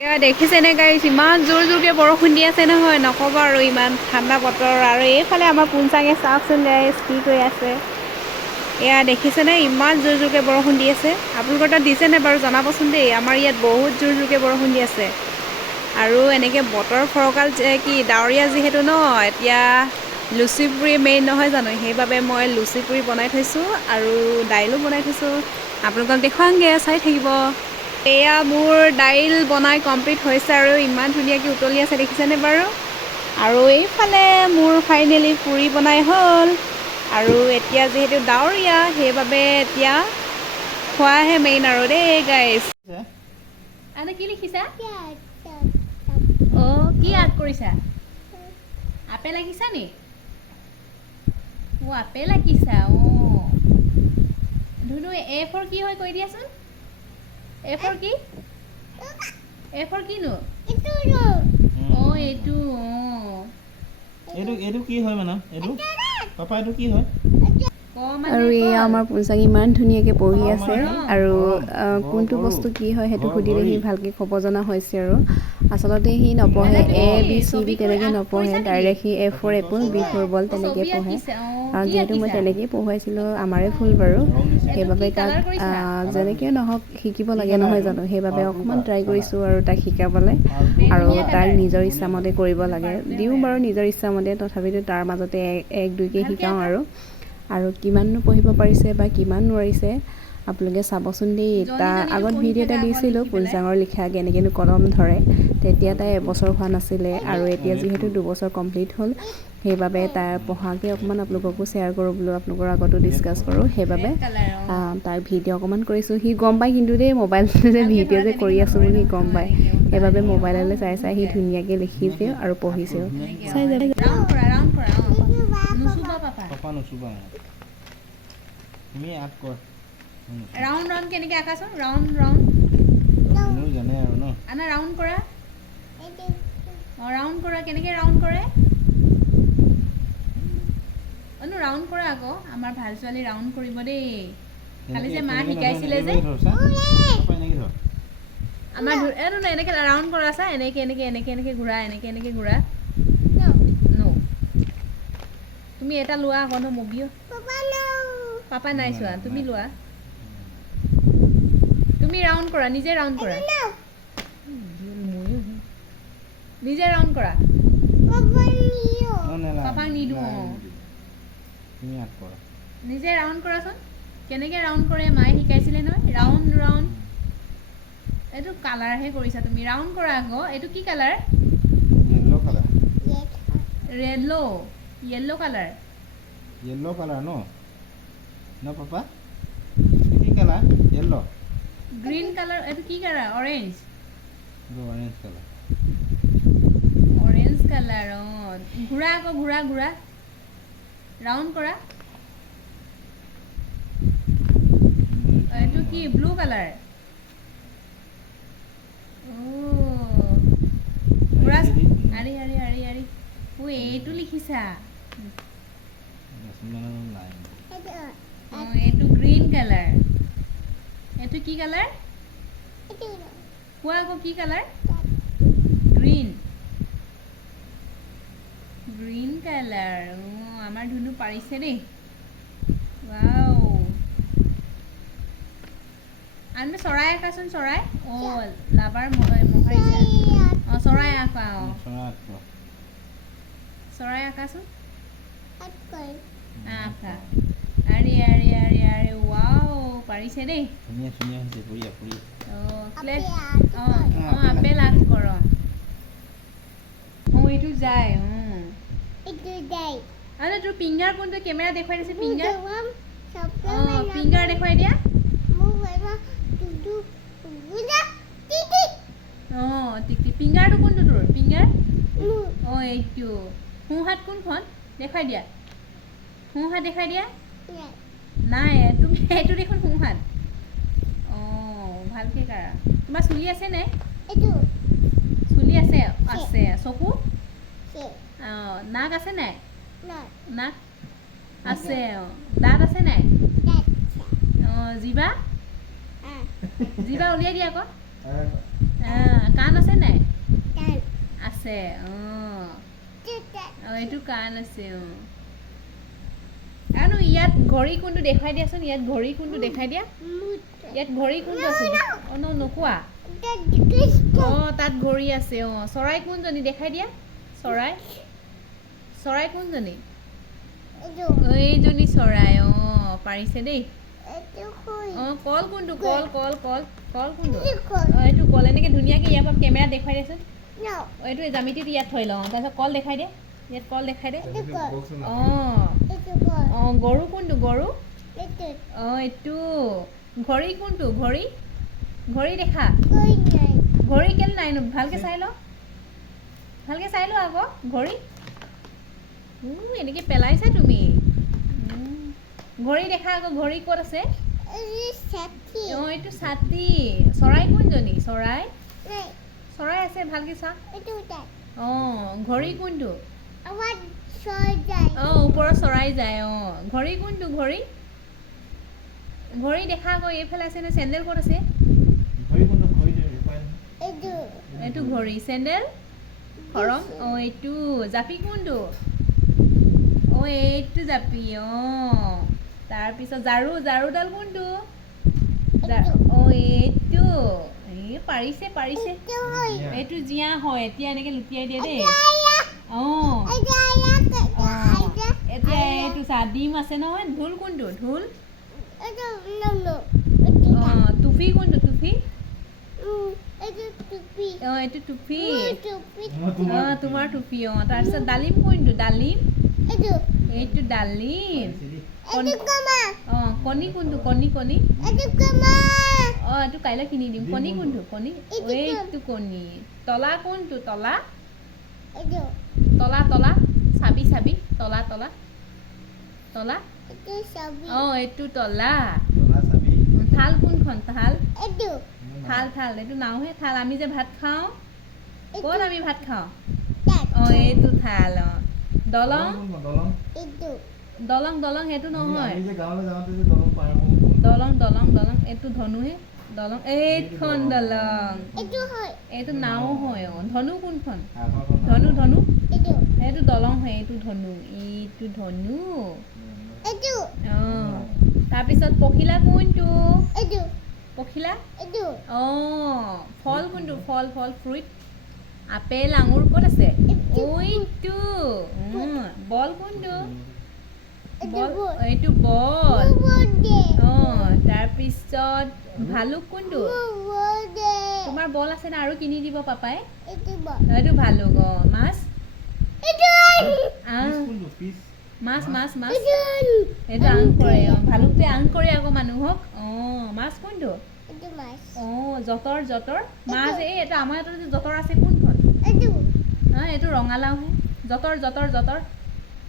এয়া দেখিছেনে গাইছ ইমান জোৰ জোৰকৈ বৰষুণ দি আছে নহয় নক'ব আৰু ইমান ঠাণ্ডা বতৰ আৰু এইফালে আমাৰ পুনচাঙে চাওকচোন গাইছ কি কৰি আছে এয়া দেখিছেনে ইমান জোৰ জোৰকৈ বৰষুণ দি আছে আপোনালোকৰ তাত দিছেনে বাৰু জনাবচোন দেই আমাৰ ইয়াত বহুত জোৰ জোৰকৈ বৰষুণ দি আছে আৰু এনেকৈ বতৰ ফৰকাল কি ডাৱৰীয়া যিহেতু ন এতিয়া লুচি পুৰি মেইন নহয় জানো সেইবাবে মই লুচি পুৰি বনাই থৈছোঁ আৰু দাইলো বনাই থৈছোঁ আপোনালোকক দেখুৱামগৈ চাই থাকিব এয়া মোৰ দাইল বনাই কমপ্লিট হৈছে আৰু ইমান ধুনীয়াকৈ উতলি আছে দেখিছেনে বাৰু আৰু এইফালে মোৰ ফাইনেলি পুৰি বনাই হ'ল আৰু এতিয়া যিহেতু ডাৱৰীয়া সেইবাবে এতিয়া খোৱাহে মেইন আৰু দেই গাইছ আনে কি লিখিছা অঁ কি আৰ্ট কৰিছা আপেল আঁকিছা নি অঁ আপেল আঁকিছা অঁ ধুনু এ ফৰ কি হয় কৈ দিয়াচোন এ ফৰ কি এ ফৰ কিনো অঁ এইটো অঁ এইটো কি হয় মানে এইটো পাপা এইটো কি হয় আৰু এয়া আমাৰ পুনচাঙি ইমান ধুনীয়াকৈ পঢ়ি আছে আৰু কোনটো বস্তু কি হয় সেইটো সুধিলে সি ভালকৈ ক'ব জনা হৈছে আৰু আচলতে সি নপঢ়ে এ বি চি ডি তেনেকৈ নপঢ়ে direct C A for apple B for ball তেনেকৈ পঢ়ে আৰু যিহেতু মই তেনেকৈয়ে পঢ়ুৱাইছিলোঁ আমাৰে ভুল বাৰু সেইবাবে তাক যেনেকৈ নহওক শিকিব লাগে নহয় জানো সেইবাবে অকণমান ট্ৰাই কৰিছোঁ আৰু তাক শিকাবলৈ আৰু তাক নিজৰ ইচ্ছামতে কৰিব লাগে দিওঁ বাৰু নিজৰ ইচ্ছামতে তথাপিতো তাৰ মাজতে এক দুইকৈ শিকাওঁ আৰু কিমাননো পঢ়িব পাৰিছে বা কিমান নোৱাৰিছে আপোনালোকে চাবচোন দেই তাৰ আগত ভিডিঅ' এটা দিছিলোঁ পুনচাঙৰ লিখা কেনেকৈনো কলম ধৰে তেতিয়া তাই এবছৰ হোৱা নাছিলে আৰু এতিয়া যিহেতু 2 বছৰ কমপ্লিট হ'ল সেইবাবে তাই পঢ়াকৈ অকণমান আপোনালোককো শ্বেয়াৰ কৰোঁ বোলো আপোনালোকৰ আগতো ডিছকাছ কৰোঁ সেইবাবে তাৰ ভিডিঅ' অকণমান কৰিছোঁ সি গম পায় কিন্তু দেই মোবাইলতে যে ভিডিঅ' যে কৰি আছোঁ বুলি সি গম পায় সেইবাবে মোবাইললৈ চাই চাই সি ধুনীয়াকৈ লিখিছেও আৰু পঢ়িছেও চাই যাবে তুমি আৰ্ট কৰ ৰাউণ্ড ৰাউণ্ড কেনেকৈ আঁকাচোন ৰাউণ্ড ৰাউণ্ড জানে আৰু ন আনা ৰাউণ্ড কৰা অঁ ৰাউণ্ড কৰা কেনেকৈ ৰাউণ্ড কৰে অনো ৰাউণ্ড কৰা আকৌ আমাৰ ভাল ছোৱালী ৰাউণ্ড কৰিব দেই খালি যে মা শিকাইছিলে যে আমাৰ এনেকৈ ৰাউণ্ড কৰা চা এনেকৈ এনেকৈ এনেকৈ এনেকৈ ঘূৰা এনেকৈ এনেকৈ ঘূৰা ন তুমি এটা লোৱা আকৌ ন মুভিও পাপা নাই চোৱা তুমি লোৱা তুমি ৰাউণ্ড কৰা নিজে ৰাউণ্ড কৰা নিজে ৰাউণ্ড কৰা পাপাক নিদিওঁ অঁ তুমি আৰ্ট কৰা নিজে ৰাউণ্ড কৰাচোন কেনেকৈ ৰাউণ্ড কৰে মায়ে শিকাইছিলে নহয় ৰাউণ্ড ৰাউণ্ড এইটো কালাৰহে কৰিছা তুমি ৰাউণ্ড কৰা আকৌ এইটো কি কালাৰ য়েল্ল' কালাৰ ন পাপা কি কালাৰ য়েল্ল' গ্ৰীণ কালাৰ এইটো কি কালাৰ অৰেঞ্জ কালাৰ অঁ ঘূৰা আকৌ ঘূৰা ঘূৰা ৰাউণ্ড কৰা এইটো কি ব্লু কালাৰ ঘূৰা আৰি আৰি আৰি আৰি এইটো লিখিছা অঁ এইটো গ্ৰীণ কালাৰ এইটো কি কালাৰ কোৱা আকৌ কি কালাৰ গ্ৰীণ কালাৰ অঁ আমাৰ ধুনু পাৰিছে দেই ৱাও আমি চৰাই আঁকাচোন চৰাই অঁ লাবাৰ মহাৰিছা অঁ চৰাই আঁকা অঁ চৰাই আঁকাচোন আঁকা আৰি আৰি আৰি আৰি ৱাও পাৰিছে দেই অঁ আপেল আৰ্ট কৰ অঁ এইটো যায় আৰে তোৰ ফিংগাৰ কোনটো কেমেৰা দেখুৱাই দিছে ফিংগাৰ অঁ ফিংগাৰ দেখুৱাই দিয়া অঁ টিকি ফিংগাৰটো কোনটো তোৰ ফিংগাৰ অঁ এইটো সোঁহাত কোনখন দেখুৱাই দিয়া সোঁহাত দেখুৱাই দিয়া নাই তুমি এইটো দেখোন সোঁহাত অঁ ভালকৈ কাৰা তোমাৰ চুলি আছে নাই চুলি আছে আছে চকু অঁ নাক আছে নাই নাক আছে অঁ দাঁত আছে নাই অঁ জিভা জিভা উলিয়াই দিয়া আকৌ কাণ আছে নাই আছে এইটো কাণ আছে আৰু ইয়াত ঘড়ী কোনটো দেখাই দিয়াচোন ইয়াত ঘড়ী কোনটো দেখাই দিয়া ইয়াত ঘড়ী কোনটো আছে নোকোৱা তাত ঘড়ী আছে চৰাই কোনজনী দেখাই দিয়া চৰাই কোনজনী এইজনী চৰাই পাৰিছে দেই কল কোনটো কল কোনটো এইটো কল এনেকৈ ধুনীয়াকৈ ইয়াৰ পৰা কেমেৰা দেখুৱাই দিয়াচোন এইটো জ্যামিতিটো ইয়াত থৈ লওঁ তাৰপিছত কল দেখাই দে ইয়াত কল দেখাই দে গৰু কোনটো গৰু এইটো ঘড়ী কোনটো ঘড়ী দেখা ঘড়ী কেলে নাই ভালকৈ চাই ল আকৌ ঘড়ী এনেকৈ পেলাইছা তুমি ঘড়ী দেখা আকৌ ঘড়ী ক'ত আছে এইটো ছাতি চৰাই কোনজনী চৰাই আছে ভালকৈ চা ঘড়ী কোনটো ওপৰত চৰাই যায় ঘড়ী কোনটো ঘড়ী দেখা আকৌ এইফালে আছে নে চেণ্ডেল ক'ত আছে এইটো ঘড়ী চেণ্ডেল খৰম এইটো জাপি কোনটো এইটো জাপি তাৰপিছত ঝাৰুডাল কোনটো এইটো পাৰিছে এইটো জীয়া হয় এতিয়া এনেকৈ লুটিয়াই দিয়ে দেই এতিয়া এইটো চা ডিম আছে নহয় ঢোল কোনটো টুপি কোনটো এইটো টুপি তোমাৰ টুপি তাৰপিছত ডালিম কোনটো এইটো ডালিম কণী কোনটো কণী এইটো কাইলৈ কিনি দিম কণী কোনটো এইটো কণী তলা কোনটো তলা চাবি তলা এইটো তলা থাল কোনখন থাল এইটো নাওহে থাল আমি যে ভাত খাওঁ ক'ত আমি ভাত খাওঁ এইটো থাল দলং সেইটো নহয় দলং এইটো ধনুহে দলং এইখন দলং এইটো নাও হয় ধনু কোনখন ধনু সেইটো দলং হয় এইটো ধনু তাৰপিছত পখিলা কোনটো ফল কোনটো ফল ফ্ৰুইট আপেল আঙুৰ ক'ত আছে এইটো বল কোনটো এইটো বল তাৰপিছত ভালুক কোনটো তোমাৰ বল আছে না আৰু কিনি দিব পাপাই এইটো ভালুক মাছ এইটো আং কৰে ভালুকটোৱে আং কৰে আকৌ মানুহক মাছ কোনটো যঁতৰ মাছ এইটো আমাৰ ইয়াত যে যঁতৰ আছে কোনখন এইটো ৰঙালাওহে যঁতৰ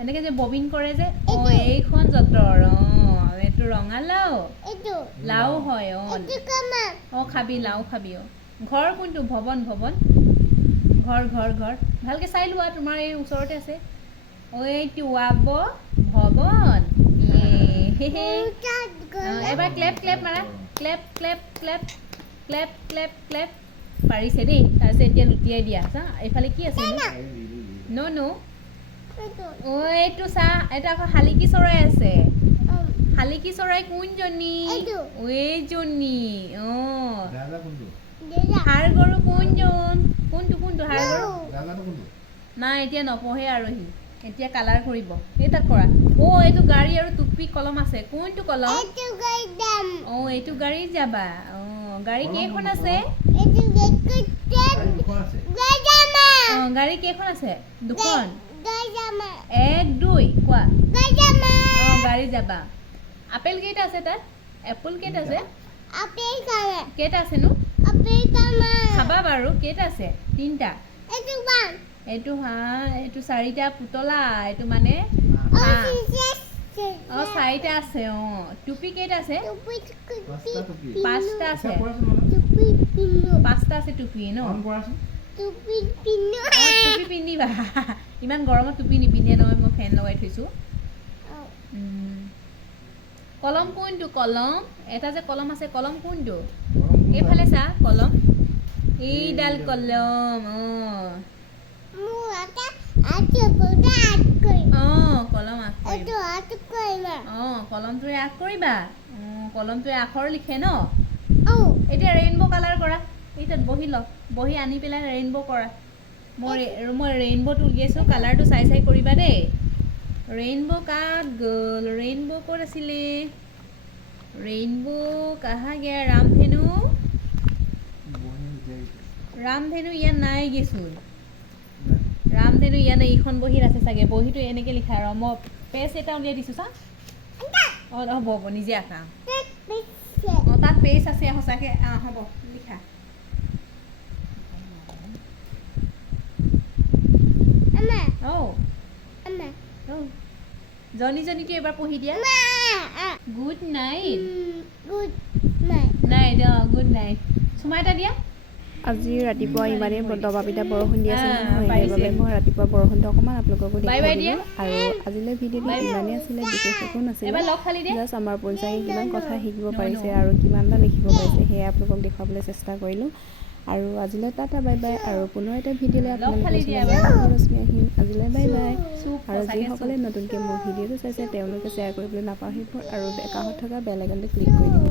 এনেকৈ যে ববিন কৰে যে এইখন যঁতৰ এইটো ৰঙালাও লাও হয় খাবি লাও খাবি ঘৰ কোনটো ভৱন ঘৰ ভালকৈ চাই লোৱা তোমাৰ এই ওচৰতে আছে এইটো ভৱন এবাৰ ক্লেপ মাৰা ক্লেপ পাৰিছে দেই তাৰপিছত এতিয়া লুটিয়াই দিয়া চা এইফালে কি আছে এইটো চা এটা আকৌ শালিকি চৰাই আছে শালিকি চৰাই কোনজনী এইজনী ষাঁড় গৰু কোনটো ষাঁড় গৰু নাই এতিয়া নপঢ়ে আৰু সি এতিয়া কালাৰ কৰিব এই তাত কৰা এইটো গাড়ী আৰু টুপি কলম আছে কোনটো কলম এইটো গাড়ীত যাবা গাড়ী কেইখন আছে গাড়ী কেইখন আছে দুখন 1 2 কোৱা গাড়ী যাবা আপেল কেইটা আছে তাত এপল কেইটা আছে কেইটা আছেনো খাবা বাৰু কেইটা আছে 3টা এইটো এইটো 4টা পুতলা এইটো মানে 4টা আছে টুপি কেইটা আছে 5টা আছে 5টা আছে টুপি টুপি পিন্ধিবা ইমান গৰমত টুপি নিপিন্ধে নহয় মই ফেন লগাই থৈছোঁ কলম কোনটো কলম এটা যে কলম আছে কলম কোনটো এইফালে চা কলম এইডাল কলম কলম আগ কৰিবা কলমটোৰে আগ কৰিবা কলমটোৱে আখৰ লিখে ন এতিয়া ৰেইনবো কালাৰ কৰা এইটাত বহি ল বহি আনি পেলাই ৰেইনবো কৰা মই ৰেইনবোটো উলিয়াইছোঁ কালাৰটো চাই চাই কৰিবা দেই ৰেইনবো কাত গ'ল ৰেইনবো ক'ত আছিলে ৰেইনবো কাহা গয়া ৰামধেনু ইয়াত নাই গেচোন ৰামধেনু ইয়াত এইখন বহীত আছে চাগে বহীটো এনেকৈ লিখা ৰ মই পেজ এটা উলিয়াই দিছোঁ চা হ'ব নিজে আঁকা তাত পেজ আছে সঁচাকৈ হ'ব লিখা জনীটো এবাৰ পঢ়ি দিয়া good night night good night চুমা এটা দিয়া আজি ৰাতিপুৱা ইমানেই দবা পিটা বৰষুণ দি আছিল নহয় সেইবাবে মই ৰাতিপুৱা বৰষুণটো অকণমান আপোনালোককো দেখাই দিলোঁ আৰু আজিলৈ ভিডিঅ'টো ইমানেই আছিলে বিশেষ একো নাছিলে জাষ্ট আমাৰ পঞ্চায়তে কিমান কথা শিকিব পাৰিছে আৰু কিমানটা লিখিব পাৰিছে সেয়া আপোনালোকক দেখুৱাবলৈ চেষ্টা কৰিলোঁ আৰু আজিলৈ টাটা বাই বাই আৰু পুনৰ এটা ভিডিঅ'লৈ আপোনালোকৰ ৰশ্মি আহিম আজিলৈ বাই বাই আৰু যিসকলে নতুনকৈ মোৰ ভিডিঅ'টো চাইছে তেওঁলোকে শ্বেয়াৰ কৰিবলৈ নাপাহৰিব আৰু কাষত থকা বেল আইকনটো ক্লিক কৰি দিব